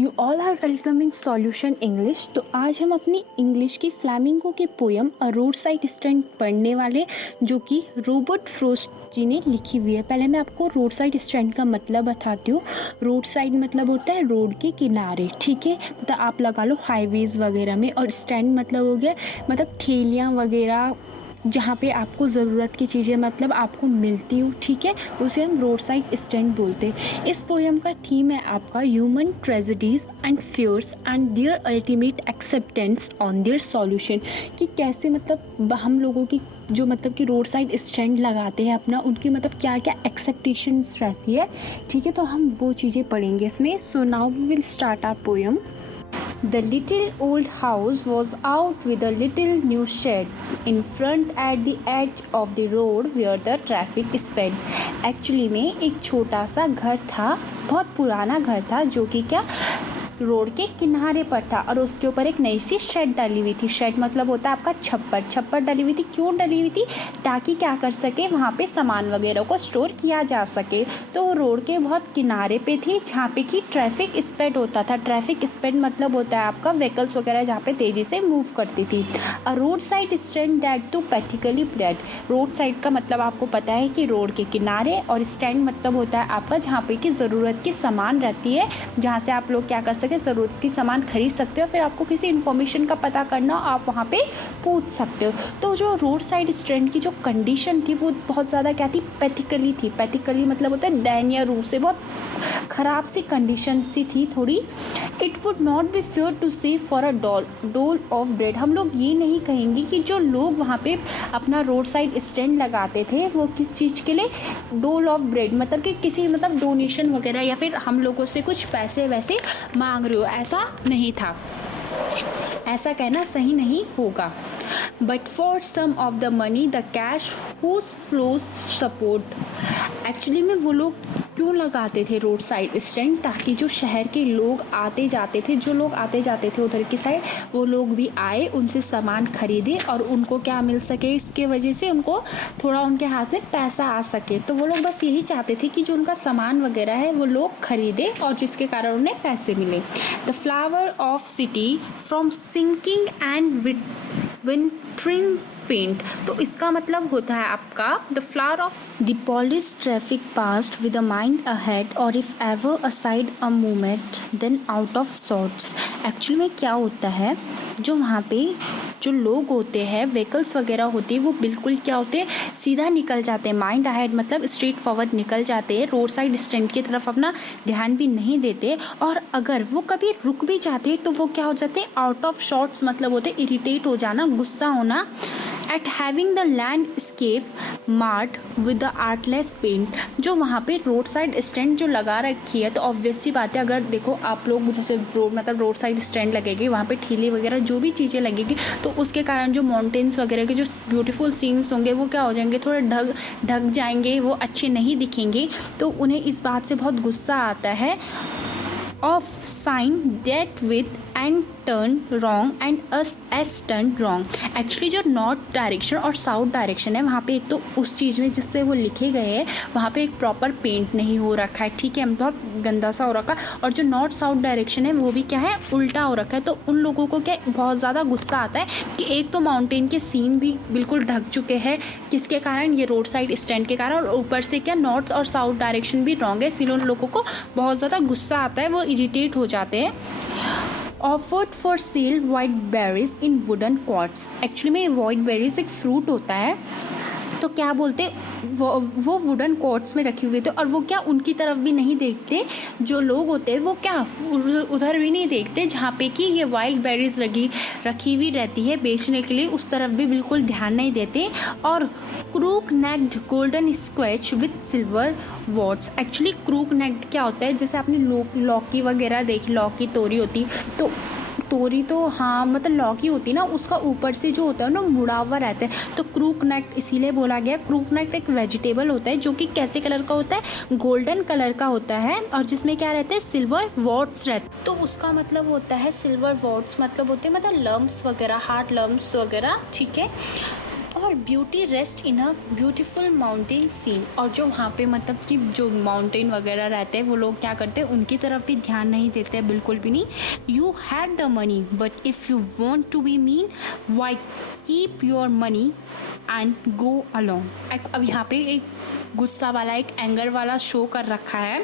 You all are welcome in solution English. तो आज हम अपनी इंग्लिश की फ्लैमिंगो की poem a road side stand पढ़ने वाले, जो कि रॉबर्ट फ्रॉस्ट जी ने लिखी हुई है। पहले मैं आपको रोड साइड स्टैंड का मतलब बताती हूँ। रोड साइड मतलब होता है रोड के किनारे, ठीक है। मतलब आप लगा लो हाईवेज वगैरह में, और स्टैंड मतलब हो गया मतलब ठेलियाँ वगैरह जहाँ पे आपको ज़रूरत की चीज़ें मतलब आपको मिलती हूँ, ठीक है, उसे हम रोड साइड स्टैंड बोलते हैं। इस पोएम का थीम है आपका human tragedies and fears and their ultimate acceptance on their solution, कि कैसे मतलब हम लोगों की जो मतलब कि रोड साइड स्टैंड लगाते हैं अपना, उनकी मतलब क्या क्या एक्सेप्टेशंस रहती है, ठीक है। तो हम वो चीज़ें पढ़ेंगे इसमें। So now we will start our poem. The little old house was out with a little new shed in front at the edge of the road where the traffic sped. Actually में एक छोटा सा घर था, बहुत पुराना घर था, जो कि क्या रोड के किनारे पर था, और उसके ऊपर एक नई सी शेड डाली हुई थी। शेड मतलब होता है आपका छप्पर। छप्पर डली हुई थी, क्यों डली हुई थी? ताकि क्या कर सके, वहाँ पे सामान वगैरह को स्टोर किया जा सके। तो वो रोड के बहुत किनारे पे थी, जहाँ पे कि ट्रैफिक स्पीड होता था। ट्रैफिक स्पीड मतलब होता है आपका व्हीकल्स वगैरह जहाँ पे तेज़ी से मूव करती थी। A road side stand that to practically bread. Road side का मतलब आपको पता है कि रोड के किनारे, और स्टैंड मतलब होता है आपका जहाँ पे कि ज़रूरत की सामान रहती है, जहाँ से आप लोग क्या कर सके, ज़रूरत की सामान खरीद सकते हो। फिर आपको किसी इन्फॉर्मेशन का पता करना हो, आप वहाँ पे पूछ सकते हो। तो जो रोड साइड स्टैंड की जो कंडीशन थी वो बहुत ज़्यादा क्या थी, पैथिकली थी। पैथिकली मतलब होता है दयनीय रूप से, बहुत ख़राब सी कंडीशन सी थी थोड़ी। It would not be fair to say for a dole of bread. हम लोग ये नहीं कहेंगे कि जो लोग वहाँ पे अपना रोड साइड स्टैंड लगाते थे वो किस चीज़ के लिए, डोल ऑफ ब्रेड मतलब कि किसी मतलब डोनेशन वगैरह या फिर हम लोगों से कुछ पैसे वैसे मांग रहे हो, ऐसा नहीं था। ऐसा कहना सही नहीं होगा। But for some of the money the cash whose flows support. Actually में वो लोग क्यों लगाते थे रोड साइड स्टैंड? ताकि जो शहर के लोग आते जाते थे, जो लोग आते जाते थे उधर की साइड, वो लोग भी आए, उनसे सामान खरीदे, और उनको क्या मिल सके, इसके वजह से उनको थोड़ा उनके हाथ में पैसा आ सके। तो वो लोग बस यही चाहते थे कि जो उनका सामान वगैरह है वो लोग खरीदे, और जिसके कारण उन्हें पैसे मिले। The flower of city from sinking and withering paint. तो इसका मतलब होता है आपका the flower of the polish traffic past with a mind ahead, और if ever aside a moment then out of sorts. Actually में क्या होता है, जो वहाँ पे जो लोग होते हैं, व्हीकल्स वगैरह होते हैं, वो बिल्कुल क्या होते हैं, सीधा निकल जाते हैं। माइंड अहेड मतलब स्ट्रेट फॉरवर्ड निकल जाते हैं, रोड साइड स्टैंड की तरफ अपना ध्यान भी नहीं देते। और अगर वो कभी रुक भी जाते हैं तो वो क्या हो जाते हैं, आउट ऑफ शॉर्ट्स मतलब होते हैं इरिटेट हो जाना, गुस्सा होना। At having the landscape marred with the artless paint. जो वहाँ पे रोड साइड स्टैंड जो लगा रखी है, तो ऑब्वियस सी बात है, अगर देखो आप लोग जैसे रोड साइड स्टैंड लगेगी, वहाँ पे ठेले वगैरह जो भी चीज़ें लगेगी, तो उसके कारण जो माउंटेन्स वगैरह के जो ब्यूटीफुल सीन्स होंगे वो क्या हो जाएंगे, थोड़े ढक जाएंगे, वो अच्छे नहीं दिखेंगे। तो उन्हें इस बात से बहुत गुस्सा आता है। Of sign that with N turn wrong and us S turn wrong. Actually जो नॉर्थ डायरेक्शन और साउथ डायरेक्शन है, वहाँ पे एक तो उस चीज़ में जिससे वो लिखे गए हैं वहाँ पे एक प्रॉपर पेंट नहीं हो रखा है, ठीक है, बहुत गंदा सा हो रखा है। और जो नॉर्थ साउथ डायरेक्शन है वो भी क्या है, उल्टा हो रखा है। तो उन लोगों को क्या बहुत ज़्यादा गुस्सा आता है कि एक तो माउंटेन के सीन भी बिल्कुल ढक चुके हैं, किसके कारण, ये रोड साइड स्टैंड के कारण, और ऊपर से क्या नॉर्थ और साउथ डायरेक्शन भी रॉन्ग है, इसलिए उन लोगों को बहुत ज़्यादा गुस्सा आता है, वो इरिटेट हो जाते हैं। Offered for sale white berries in wooden quartz. Actually में वाइट बेरीज एक फ्रूट होता है, तो क्या बोलते, वो वुडन क्वार्ट्स में रखी हुई थे, और वो क्या उनकी तरफ भी नहीं देखते, जो लोग होते हैं वो क्या उधर भी नहीं देखते जहाँ पे कि ये वाइल्ड बेरीज रखी हुई रहती है बेचने के लिए, उस तरफ भी बिल्कुल ध्यान नहीं देते। और crook necked golden squash with silver warts. Actually crook necked क्या होता है, जैसे आपने लौकी वगैरह देखी, लौकी तोरी होती, तो तोरी तो हाँ मतलब लौकी होती ना, उसका ऊपर से जो होता है ना मुड़ा हुआ रहता है, तो क्रूक नेक इसीलिए बोला गया। क्रूक नेक एक वेजिटेबल होता है जो कि कैसे कलर का होता है, गोल्डन कलर का होता है, और जिसमें क्या रहते हैं, सिल्वर वॉट्स रहते। तो उसका मतलब होता है सिल्वर वॉट्स मतलब होते हैं मतलब लम्प्स वगैरह, हार्ड लम्प्स वगैरह, ठीक है। और और beauty rest in a beautiful mountain scene. और जो वहाँ पे मतलब कि जो माउंटेन वगैरह रहते हैं वो लोग क्या करते हैं, उनकी तरफ भी ध्यान नहीं देते हैं, बिल्कुल भी नहीं। You have the money but if you want to be mean why keep your money and go along. अब यहाँ पे एक गुस्सा वाला, एक एंगर वाला शो कर रखा है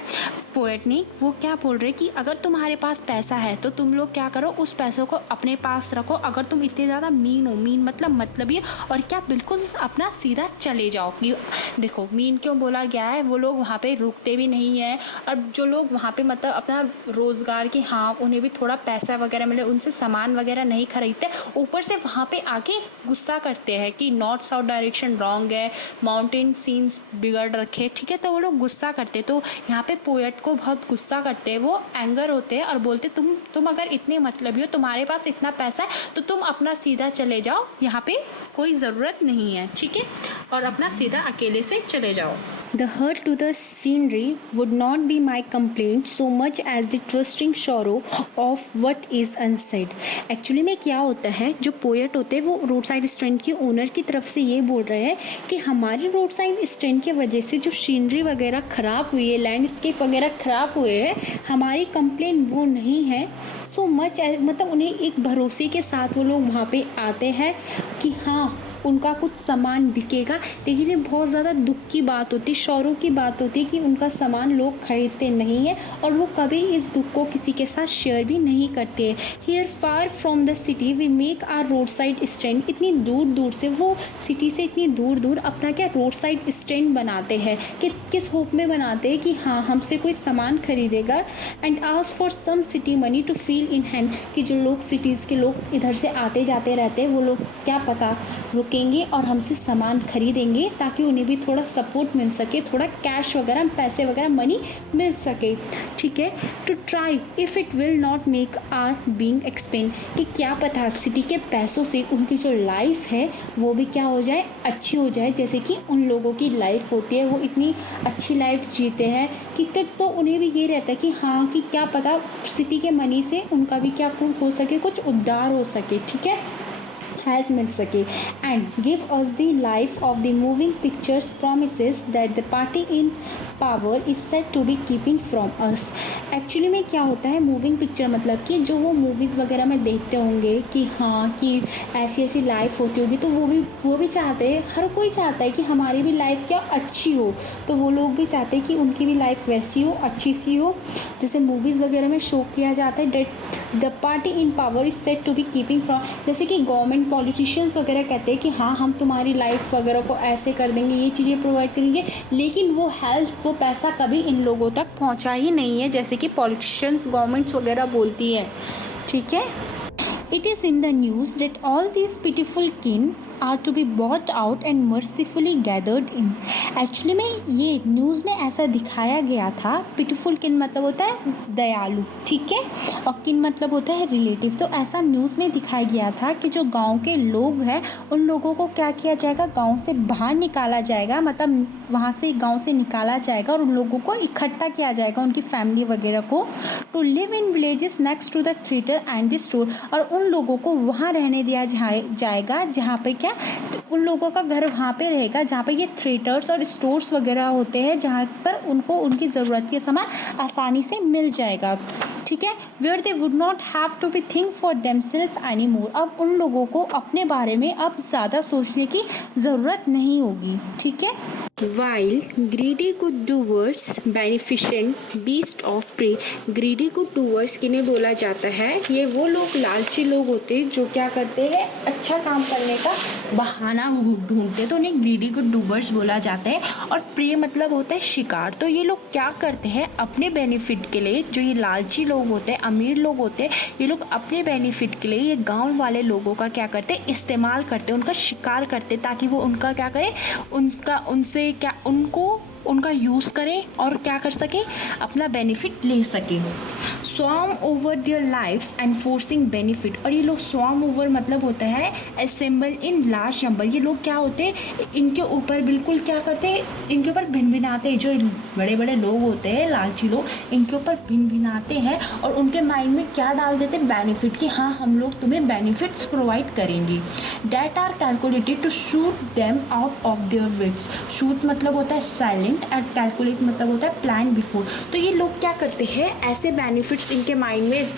पोएट ने। वो क्या बोल रहे कि अगर तुम्हारे पास पैसा है तो तुम लोग क्या करो, उस पैसों को अपने पास रखो। अगर तुम इतने ज़्यादा मीन हो, मीन मतलब ये, और क्या बिल्कुल अपना सीधा चले जाओ। कि देखो मीन क्यों बोला गया है, वो लोग वहाँ पे रुकते भी नहीं हैं। और जो लोग वहाँ पे मतलब अपना रोज़गार की, हाँ उन्हें भी थोड़ा पैसा वगैरह मिले, उनसे सामान वगैरह नहीं खरीदते, ऊपर से वहाँ पे आके गुस्सा करते हैं कि नॉर्थ साउथ डायरेक्शन रॉन्ग है, माउंटेन सीन्स बिगड़ रखे, ठीक है। तो वो लोग गुस्सा करते, तो यहाँ पे पोएट को बहुत गुस्सा करते हैं, वो एंगर होते हैं और बोलते तुम अगर इतने मतलबी हो, तुम्हारे पास इतना पैसा है तो तुम अपना सीधा चले जाओ, यहाँ पे कोई ज़रूरत नहीं है, ठीक है, और अपना सीधा अकेले से चले जाओ। The hurt to the scenery would not be my complaint so much as the trusting sorrow of what is unsaid। Actually में क्या होता है, जो पोएट होते हैं वो रोड साइड स्टैंड के ओनर की तरफ से ये बोल रहे हैं कि हमारी रोड साइड स्टैंड की वजह से जो सीनरी वगैरह ख़राब हुई है, लैंडस्केप वगैरह ख़राब हुए हैं, हमारी कंप्लेंट वो नहीं है। सो मच मतलब उन्हें एक भरोसे के साथ वो लोग वहाँ पे आते हैं कि हाँ उनका कुछ सामान बिकेगा। लेकिन ये बहुत ज़्यादा दुख की बात होती, शौरों की बात होती कि उनका सामान लोग खरीदते नहीं हैं और वो कभी इस दुख को किसी के साथ शेयर भी नहीं करते हैं। Here far from the city we make our road side stand. इतनी दूर दूर से, वो सिटी से इतनी दूर दूर अपना क्या रोड साइड स्टैंड बनाते हैं, कि किस होप में बनाते हैं कि हाँ हमसे कोई सामान खरीदेगा। And ask for some city money to feel in hand, कि जो लोग सिटीज़ के लोग इधर से आते जाते रहते हैं, वो लोग क्या पता रुकेंगे और हमसे सामान खरीदेंगे ताकि उन्हें भी थोड़ा सपोर्ट मिल सके, थोड़ा कैश वगैरह, पैसे वगैरह, मनी मिल सके, ठीक है। To try if it will not make our being expand, कि क्या पता सिटी के पैसों से उनकी जो लाइफ है वो भी क्या हो जाए, अच्छी हो जाए, जैसे कि उन लोगों की लाइफ होती है, वो इतनी अच्छी लाइफ जीते हैं कि तो उन्हें भी ये रहता है कि हाँ कि क्या पता सिटी के मनी से उनका भी क्या हो सके, कुछ उद्धार हो सके, ठीक है, हेल्प मिल सके। And give us the life of the moving pictures promises that the party in power is set to be keeping from us. Actually में क्या होता है मूविंग पिक्चर, मतलब कि जो वो मूवीज़ वगैरह में देखते होंगे कि हाँ कि ऐसी ऐसी लाइफ होती होगी, तो वो भी चाहते हैं, हर कोई चाहता है कि हमारी भी लाइफ क्या अच्छी हो, तो वो लोग भी चाहते हैं कि उनकी भी लाइफ वैसी हो, अच्छी सी हो, जैसे मूवीज़ वगैरह में शो किया जाता है that the party in power is set to be keeping from, जैसे कि गवर्नमेंट पॉलिटिशियंस वगैरह कहते हैं कि हाँ हम तुम्हारी लाइफ वगैरह को ऐसे कर देंगे, ये चीज़ें प्रोवाइड करेंगे, लेकिन वो हेल्प, वो पैसा कभी इन लोगों तक पहुंचा ही नहीं है, जैसे कि पॉलिटिशियंस गवर्नमेंट्स वगैरह बोलती है, ठीक है। It is in the news that all this pitiful kin are to be bought out and mercifully gathered in. Actually में ये न्यूज़ में ऐसा दिखाया गया था, पिटीफुल किन मतलब होता है दयालु, ठीक है, और किन मतलब होता है रिलेटिव। तो ऐसा न्यूज़ में दिखाया गया था कि जो गांव के लोग हैं उन लोगों को क्या किया जाएगा, गांव से बाहर निकाला जाएगा, मतलब वहाँ से गांव से निकाला जाएगा और उन लोगों को इकट्ठा किया जाएगा, उनकी फैमिली वगैरह को, to live in villages next to the theatre and the store. और उन लोगों को वहाँ रहने दिया जाएगा जहाँ पे क्या, उन लोगों का घर वहाँ पे रहेगा जहाँ पे ये थिएटर्स और स्टोर्स वगैरह होते हैं, जहाँ पर उनको उनकी ज़रूरत के सामान आसानी से मिल जाएगा, ठीक है। Where they would not have to be think for themself any more. अब उन लोगों को अपने बारे में अब ज़्यादा सोचने की ज़रूरत नहीं होगी, ठीक है। While greedy good doers beneficent beast of prey, greedy good doers किन्हें बोला जाता है, ये वो लोग लालची लोग होते हैं जो क्या करते हैं, अच्छा काम करने का बहाना ढूंढते हैं, तो उन्हें ग्रीडी गुड डूवर्स बोला जाता है। और प्रे मतलब होता है शिकार। तो ये लोग क्या करते हैं अपने बेनिफिट के लिए, जो ये लालची लोग होते हैं, अमीर लोग होते हैं, ये लोग अपने बेनिफिट के लिए ये गांव वाले लोगों का क्या करते हैं, इस्तेमाल करते हैं, उनका शिकार करते हैं, ताकि वो उनका क्या करें, उनसे क्या उनको उनका यूज़ करें और क्या कर सकें, अपना बेनिफिट ले सकें। Swarm over their lives and forcing benefit, और ये लोग स्वॉर्म ओवर मतलब होता है असेंबल इन लार्ज नंबर। ये लोग क्या होते हैं, इनके ऊपर बिल्कुल क्या करते हैं, इनके ऊपर भिनभिनाते हैं। जो बड़े बड़े लोग होते हैं, लालची लोग, इनके ऊपर भिनभिनाते हैं और उनके माइंड में क्या डाल देते हैं, बेनिफिट, कि हाँ हम लोग तुम्हें बेनिफिट्स प्रोवाइड करेंगे। That are calculated to shoot them out of their wits. Shoot मतलब होता है साइलेंट, एंड कैलकुलेट मतलब होता है प्लान बिफोर। तो ये लोग क्या करते हैं, ऐसे बेनिफिट्स इनके माइंड में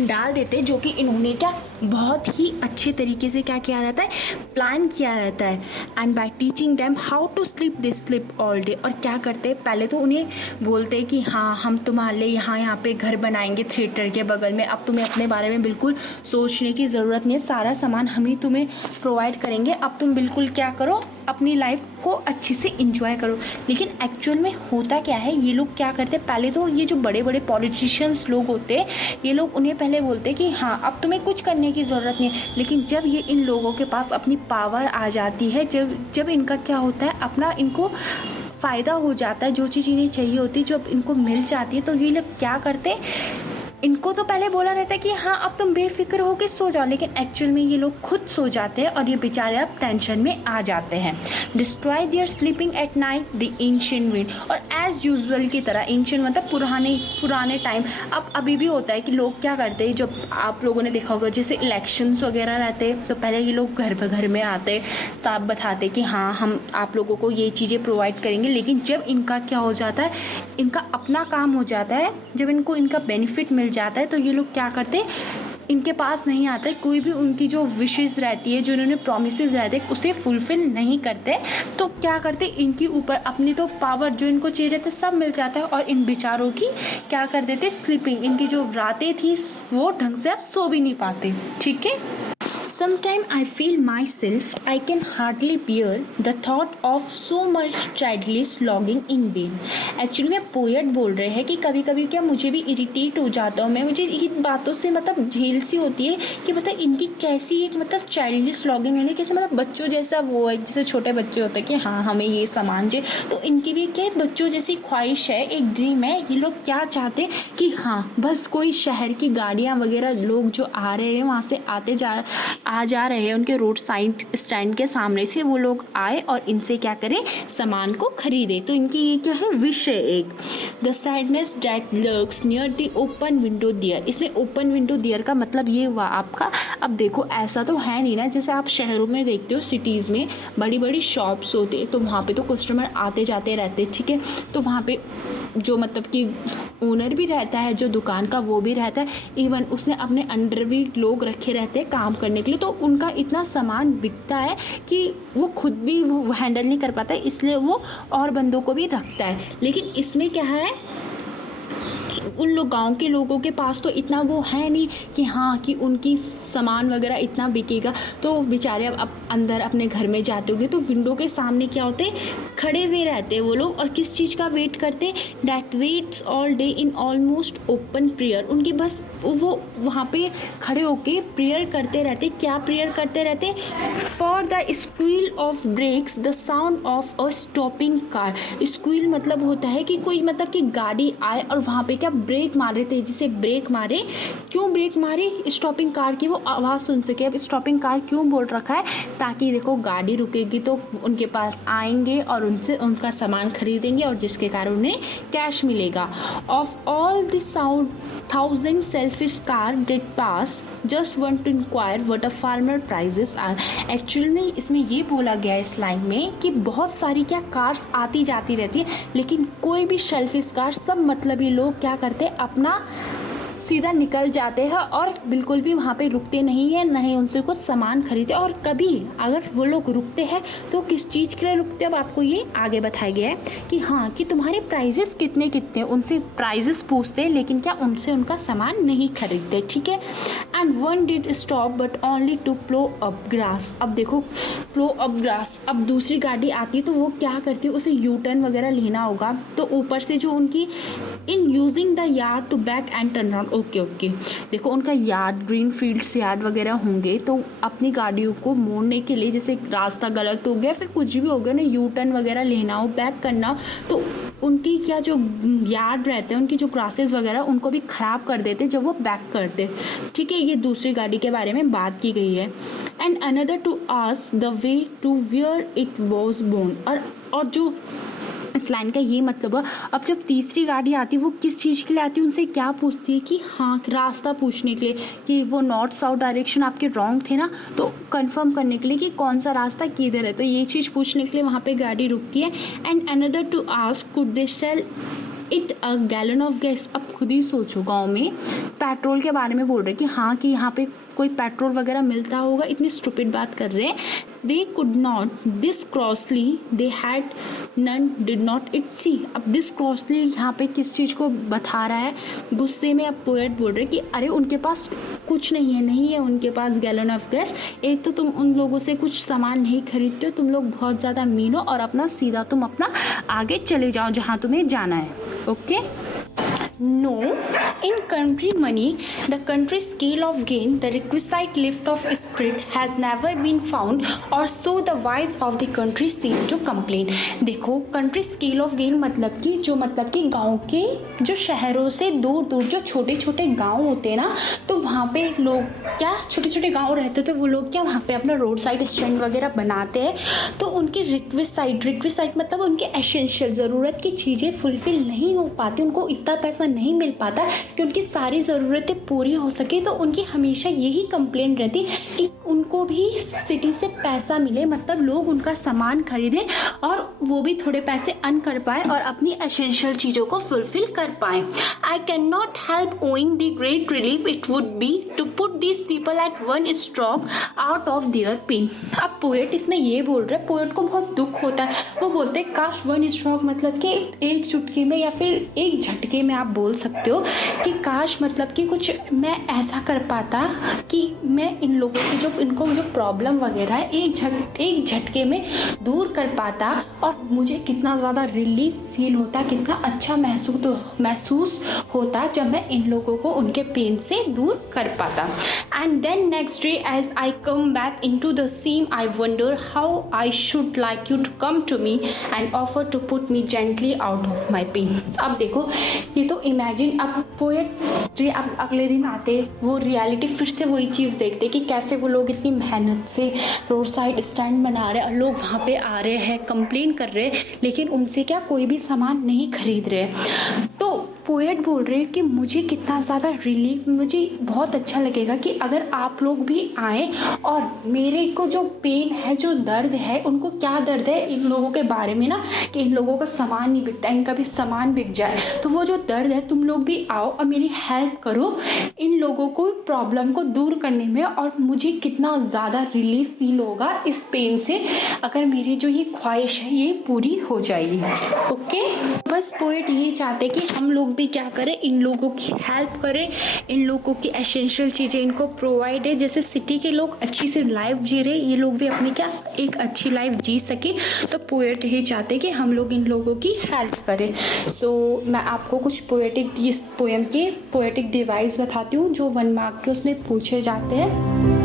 डाल देते हैं जो कि इन्होंने क्या बहुत ही अच्छे तरीके से क्या किया रहता है, प्लान किया रहता है। And by teaching them how to sleep they sleep all day. और क्या करते हैं, पहले तो उन्हें बोलते हैं कि हाँ हम तुम्हारे लिए यहाँ पे घर बनाएंगे थिएटर के बगल में, अब तुम्हें अपने बारे में बिल्कुल सोचने की ज़रूरत नहीं है, सारा सामान हम ही तुम्हें प्रोवाइड करेंगे, अब तुम बिल्कुल क्या करो, अपनी लाइफ को अच्छे से इंजॉय करो। लेकिन एक्चुअल में होता क्या है, ये लोग क्या करते हैं, पहले तो ये जो बड़े बड़े पॉलिटिशियंस लोग होते हैं, ये लोग उन्हें पहले बोलते हैं कि हाँ अब तुम्हें कुछ करने की ज़रूरत नहीं है। लेकिन जब ये इन लोगों के पास अपनी पावर आ जाती है, जब इनका क्या होता है, अपना इनको फ़ायदा हो जाता है, जो चीज़ इन्हें चाहिए होती है जब इनको मिल जाती है, तो ये लोग क्या करते हैं, इनको तो पहले बोला रहता है कि हाँ अब तुम बेफिक्र होकर सो जाओ, लेकिन एक्चुअल में ये लोग खुद सो जाते हैं और ये बेचारे अब टेंशन में आ जाते हैं। Destroy there sleeping at night the ancient wind. और एज यूजुअल की तरह, एंशिएंट मतलब पुराने टाइम, अब अभी भी होता है कि लोग क्या करते हैं, जब आप लोगों ने देखा होगा जैसे इलेक्शंस वगैरह रहते तो पहले ये लोग घर पर घर में आते, साफ बताते कि हाँ हम आप लोगों को ये चीज़ें प्रोवाइड करेंगे। लेकिन जब इनका क्या हो जाता है, इनका अपना काम हो जाता है, जब इनको इनका बेनिफिट मिल जाता है, तो ये लोग क्या करते, इनके पास नहीं आते, कोई भी उनकी जो विशेस रहती है, जो उन्होंने प्रोमिसेस रहते हैं उसे फुलफिल नहीं करते। तो क्या करते, इनके ऊपर अपनी तो पावर जो इनको चाहिए रहता है सब मिल जाता है, और इन बेचारों की क्या कर देते, स्लीपिंग, इनकी जो रातें थी वो ढंग से अब सो भी नहीं पाते। ठीक है। Sometimes I feel myself I can hardly bear the thought of so much childish longing in vain. Actually में पोएट बोल रहे हैं कि कभी कभी क्या मुझे भी इरिटेट हो जाता हूँ मैं, मुझे इन बातों से मतलब झेल सी होती है कि मतलब इनकी कैसी है कि मतलब चाइल्डिश लॉगिंग यानी कैसे मतलब बच्चों जैसा वो है, जैसे छोटे बच्चे होते हैं कि हाँ हमें ये सामान चाहिए, तो इनकी भी क्या बच्चों जैसी ख्वाहिश है, एक ड्रीम है। ये लोग क्या चाहते हैं कि हाँ बस कोई शहर की गाड़ियाँ वगैरह लोग जो आ रहे हैं वहाँ से आ जा रहे हैं, उनके रोड साइड स्टैंड के सामने से वो लोग आए और इनसे क्या करें, सामान को खरीदे। तो इनकी ये क्या है, विश है एक। The sadness that lurks near the open window there. इसमें ओपन विंडो देयर का मतलब ये हुआ आपका, अब देखो ऐसा तो है नहीं ना, जैसे आप शहरों में देखते हो, सिटीज़ में बड़ी बड़ी शॉप्स होते हैं, तो वहाँ पे तो कस्टमर आते जाते रहते, ठीक है। तो वहाँ पे जो मतलब कि ओनर भी रहता है, जो दुकान का वो भी रहता है, इवन उसने अपने अंडर भी लोग रखे रहते हैं काम करने के लिए, तो उनका इतना सामान बिकता है कि वो खुद भी वो हैंडल नहीं कर पाता है, इसलिए वो और बंदों को भी रखता है। लेकिन इसमें क्या है, उन लोग गांव के लोगों के पास तो इतना वो है नहीं कि हाँ कि उनकी सामान वगैरह इतना बिकेगा, तो बेचारे अब अंदर अपने घर में जाते होंगे, तो विंडो के सामने क्या होते, खड़े हुए रहते हैं वो लोग, और किस चीज़ का वेट करते, that waits all day in almost open prayer. उनकी बस वो वहाँ पे खड़े होके प्रेयर करते रहते। क्या प्रेयर करते रहते, for the squeal of brakes the sound of a stopping car. Squeal मतलब होता है कि कोई मतलब कि गाड़ी आए और वहाँ पे क्या ब्रेक मारे थे, जिसे ब्रेक मारे, क्यों ब्रेक मारे, स्टॉपिंग कार की वो आवाज़ सुन सके। अब स्टॉपिंग कार क्यों बोल रखा है, ताकि देखो गाड़ी रुकेगी तो उनके पास आएंगे और उनसे उनका सामान खरीदेंगे, और जिसके कारण उन्हें कैश मिलेगा। Of all the sound 1000 selfish car did pass, just want to inquire what a farmer prices are। Actually में इसमें ये बोला गया है इस लाइन में कि बहुत सारी क्या कार्स आती जाती रहती है, लेकिन कोई भी सेल्फिश कार, सब मतलबी लोग क्या करते हैं, अपना सीधा निकल जाते हैं और बिल्कुल भी वहाँ पे रुकते नहीं है, नहीं उनसे कुछ सामान खरीदते। और कभी अगर वो लोग रुकते हैं तो किस चीज़ के लिए रुकते हैं, अब आपको ये आगे बताया गया है कि हाँ कि तुम्हारे प्राइजेस कितने उनसे प्राइजेस पूछते हैं, लेकिन क्या उनसे उनका सामान नहीं खरीदते, ठीक है। And one did stop but only to plough up grass. अब देखो प्लो अप ग्रास, अब दूसरी गाड़ी आती है तो वो क्या करती है, उसे यू टर्न वगैरह लेना होगा, तो ऊपर से जो उनकी in using the yard to back and turn around. Okay देखो, उनका यार्ड, ग्रीन फील्ड्स यार्ड वगैरह होंगे तो अपनी गाड़ियों को मोड़ने के लिए, जैसे रास्ता गलत हो गया, फिर कुछ भी हो गया ना, यू टर्न वगैरह लेना हो, बैक करना हो, तो उनकी क्या जो यार्ड रहते हैं, उनकी जो ग्रासेस वगैरह, उनको भी ख़राब कर देते जब वो बैक करते। ठीक है, ये दूसरी गाड़ी के बारे में बात की गई है। And another to ask the way to where it was born. और जो इस लाइन का ये मतलब है, अब जब तीसरी गाड़ी आती है वो किस चीज़ के लिए आती है, उनसे क्या पूछती है कि हाँ, रास्ता पूछने के लिए कि वो नॉर्थ साउथ डायरेक्शन आपके रॉन्ग थे ना, तो कंफर्म करने के लिए कि कौन सा रास्ता किधर है, तो ये चीज़ पूछने के लिए वहाँ पे गाड़ी रुकती है। And another to ask could they sell it a gallon of gas. अब खुद ही सोचो, गाँव में पेट्रोल के बारे में बोल रहे कि हाँ, कि यहाँ पे कोई पेट्रोल वगैरह मिलता होगा, इतनी स्टूपिड बात कर रहे हैं। They could not this crossly they had none did not it see. अब दिस क्रॉसली यहाँ पे किस चीज़ को बता रहा है, गुस्से में अब पोएट बोल रहे कि अरे उनके पास कुछ नहीं है उनके पास गैलन ऑफ गैस। एक तो तुम उन लोगों से कुछ सामान नहीं खरीदते हो, तुम लोग बहुत ज़्यादा मीन हो, और अपना सीधा तुम अपना आगे चले जाओ जहाँ तुम्हें जाना है। Okay, No, in country money, the country scale of gain, the requisite lift of spirit has never been found, or so the wise of the country seem to complain. देखो, country scale of gain मतलब कि गांव के जो शहरों से दूर दूर जो छोटे छोटे गांव होते हैं ना, तो वहाँ पे लोग क्या छोटे छोटे गांव रहते थे, वो लोग क्या वहाँ पे अपना रोड साइड स्टैंड वगैरह बनाते हैं, तो उनकी रिक्विसाइट मतलब उनके एसेंशियल ज़रूरत की चीज़ें फुलफिल नहीं हो पाती, उनको इतना पैसा नहीं मिल पाता कि उनकी सारी ज़रूरतें पूरी हो सके। तो उनकी हमेशा यही कंप्लेंट रहती कि उनको भी सिटी से पैसा मिले, मतलब लोग उनका सामान खरीदें और वो भी थोड़े पैसे अर्न कर पाए और अपनी एसेंशियल चीज़ों को फुलफिल कर पाए। I can not help owing the great relief it would be to put these people at one stroke out of their pain. अब पोएट इसमें ये बोल रहे, पोएट को बहुत दुख होता है, वो बोलते काश वन स्ट्रोक मतलब कि एक चुटकी में या फिर एक झटके में आप बोल सकते हो कि काश मतलब कि कुछ मैं ऐसा कर पाता कि मैं इन लोगों की इनको जो प्रॉब्लम वगैरह है एक झटके में दूर कर पाता, और मुझे कितना ज़्यादा रिलीफ फील होता, कितना अच्छा महसूस होता जब मैं इन लोगों को उनके पेन से दूर कर पाता। And then next day as I come back into the scene I wonder how I should like you to come to me and offer to put me gently out of my pain. अब देखो, ये तो imagine, अब poet अब अगले दिन आते, वो रियलिटी फिर से वही चीज़ देखते कि कैसे वो लोग इतनी मेहनत से रोड साइड स्टैंड बना रहे हैं, लोग वहाँ पे आ रहे हैं, कंप्लेन कर रहे हैं, लेकिन उनसे क्या कोई भी सामान नहीं खरीद रहे। तो पोएट बोल रहे हैं कि मुझे कितना ज़्यादा रिलीफ, मुझे बहुत अच्छा लगेगा कि अगर आप लोग भी आए और मेरे को जो पेन है, जो दर्द है, उनको क्या दर्द है इन लोगों के बारे में ना, कि इन लोगों का सामान नहीं बिकता, इनका भी सामान बिक जाए, तो वो जो दर्द है तुम लोग भी आओ और मेरी हेल्प करो इन लोगों को प्रॉब्लम को दूर करने में, और मुझे कितना ज़्यादा रिलीफ फील होगा इस पेन से अगर मेरी जो ये ख्वाहिश है ये पूरी हो जाएगी। ओके, बस पोएट यही चाहते कि हम लोग भी क्या करें, इन लोगों की हेल्प करें, इन लोगों की एसेंशियल चीज़ें इनको प्रोवाइड है। जैसे सिटी के लोग अच्छी से लाइफ जी रहे, ये लोग भी अपनी क्या एक अच्छी लाइफ जी सके, तो पोएट यही चाहते कि हम लोग इन लोगों की हेल्प करें। सो मैं आपको कुछ पोएटिक इस पोएम के पोएटिक डिवाइस बताती हूँ जो 1 मार्क के उसमें पूछे जाते हैं।